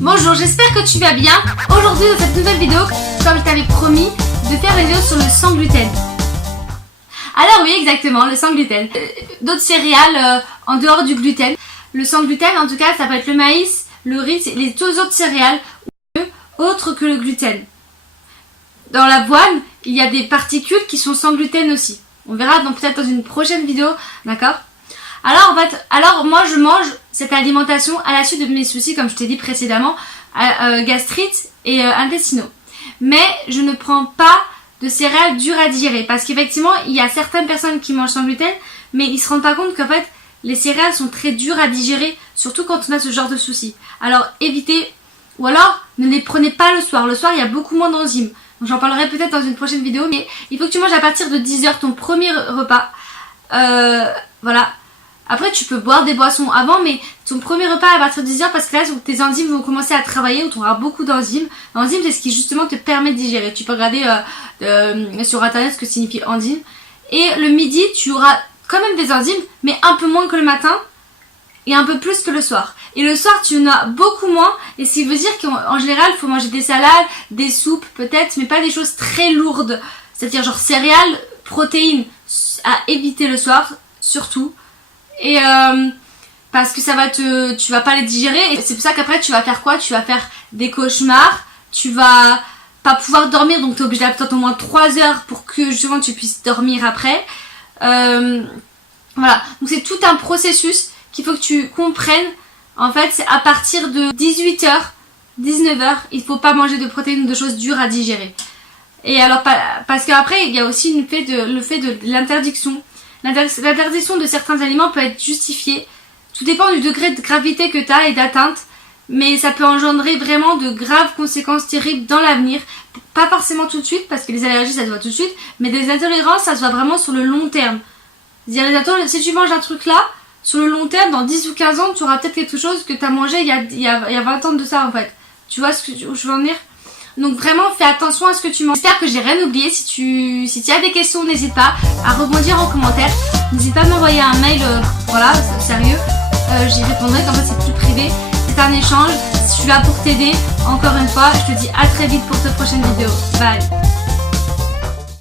Bonjour, j'espère que tu vas bien. Aujourd'hui dans cette nouvelle vidéo, comme je t'avais promis, de faire une vidéo sur le sans gluten. Alors oui, exactement, le sans gluten. D'autres céréales en dehors du gluten. Le sans gluten, en tout cas, ça peut être le maïs, le riz, les deux autres céréales autres que le gluten. Dans l'avoine, il y a des particules qui sont sans gluten aussi. On verra donc peut-être dans une prochaine vidéo, d'accord? Alors moi je mange cette alimentation à la suite de mes soucis, comme je t'ai dit précédemment, gastrite et intestinaux. Mais je ne prends pas de céréales dures à digérer parce qu'effectivement il y a certaines personnes qui mangent sans gluten, mais ils se rendent pas compte qu'en fait les céréales sont très dures à digérer, surtout quand on a ce genre de soucis. Alors évitez, ou alors ne les prenez pas le soir. Le soir il y a beaucoup moins d'enzymes. J'en parlerai peut-être dans une prochaine vidéo, mais il faut que tu manges à partir de 10h ton premier repas. Voilà. Après tu peux boire des boissons avant, mais ton premier repas à partir de 10h, parce que là tes enzymes vont commencer à travailler, où tu auras beaucoup d'enzymes. L'enzyme c'est ce qui justement te permet de digérer. Tu peux regarder sur internet ce que signifie enzyme. Et le midi tu auras quand même des enzymes, mais un peu moins que le matin et un peu plus que le soir. Et le soir tu en as beaucoup moins, et ce qui veut dire qu'en général il faut manger des salades, des soupes peut-être, mais pas des choses très lourdes. C'est-à-dire genre céréales, protéines à éviter le soir surtout. Et parce que tu vas pas les digérer, et c'est pour ça qu'après tu vas faire quoi? Tu vas faire des cauchemars, tu vas pas pouvoir dormir, donc tu es obligé d'attendre au moins 3 heures pour que justement tu puisses dormir après. Voilà, donc c'est tout un processus qu'il faut que tu comprennes. En fait c'est à partir de 18h, 19h, il faut pas manger de protéines ou de choses dures à digérer. Et alors parce qu'après il y a aussi le fait de l'interdiction. L'interdiction de certains aliments peut être justifiée. Tout dépend du degré de gravité que tu as et d'atteinte, mais ça peut engendrer vraiment de graves conséquences terribles dans l'avenir. Pas forcément tout de suite, parce que les allergies ça se voit tout de suite, mais des intolérances ça se voit vraiment sur le long terme. C'est-à-dire si tu manges un truc là, sur le long terme, dans 10 ou 15 ans, tu auras peut-être quelque chose que tu as mangé il y a 20 ans de ça en fait. Tu vois où je veux en venir? Donc vraiment fais attention à ce que tu manges. J'espère que j'ai rien oublié. Si tu as des questions, n'hésite pas à rebondir en commentaire. N'hésite pas à m'envoyer un mail, voilà, sérieux. J'y répondrai, comme ça c'est plus privé. C'est un échange. Je suis là pour t'aider. Encore une fois, je te dis à très vite pour cette prochaine vidéo. Bye.